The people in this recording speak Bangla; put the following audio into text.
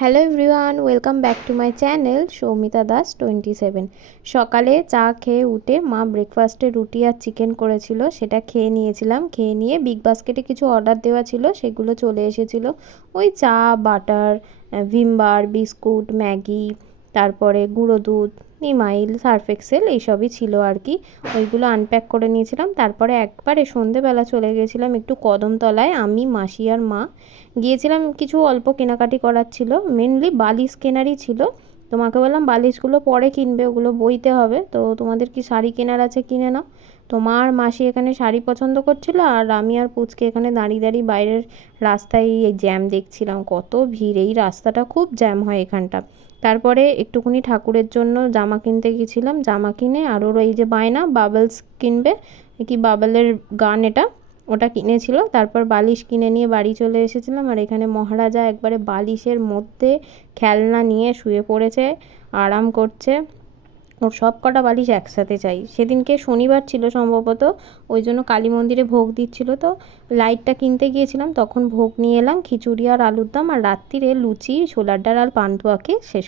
Hello everyone, welcome back to my channel Soumita Das 27। সকালে চা খেয়ে উঠে মা ব্রেকফাস্টে রুটি আর চিকেন করেছিল, সেটা খেয়ে নিয়েছিলাম। খেয়ে নিয়ে বিগ বাস্কেটে কিছু অর্ডার দেওয়া ছিল, সেগুলো চলে এসেছিলো। ওই চা, বাটার, ভিমবার, বিস্কুট, ম্যাগি, তারপরে গুঁড়ো দুধ, নিমাইল, সার্ফ এক্সেল এইসবই ছিল আর কি। ওইগুলো আনপ্যাক করে নিয়েছিলাম। তারপরে একবারে সন্ধেবেলা চলে গেছিলাম একটু কদমতলায়, আমি, মাসি আর মা গিয়েছিলাম। কিছু অল্প কেনাকাটি করার ছিল, মেনলি বালিশ কেনারই ছিল। তোমাকে বললাম বালিশগুলো পরে কিনবে, ওগুলো বইতে হবে, তো তোমাদের কি শাড়ি কেনার আছে কিনে নাও। তো মা আর মাসি এখানে শাড়ি পছন্দ করছিল, আর আমি আর পুচকে এখানে দাঁড়িয়ে দাঁড়িয়ে বাইরের রাস্তায় এই জ্যাম দেখছিলাম। কত ভিড়, এই রাস্তাটা খুব জ্যাম হয় এখানটা। তারপরে একটুখানি ঠাকুরের জন্য জামা কিনতে গেছিলাম, জামা কিনে আর ওর এই যে বায়না বাবলস কিনবে, কি বাবলের গান এটা, ওটা কিনেছিল। তারপর বালিশ কিনে নিয়ে বাড়ি চলে এসেছিলাম। আর এখানে মহারাজা একবারে বালিশের মধ্যে খেলনা নিয়ে শুয়ে পড়েছে, আরাম করছে। ওর সব কটা বালিশ একসাথে চাই। সেদিনকে শনিবার ছিল সম্ভবত, ওই জন্য কালী মন্দিরে ভোগ দিচ্ছিল, তো লাইটটা কিনতে গিয়েছিলাম, তখন ভোগ নিয়ে এলাম, খিচুড়ি আর আলুর দম, আর রাত্রিরে লুচি, ছোলার ডাল আর পান্তুয়াকে শেষ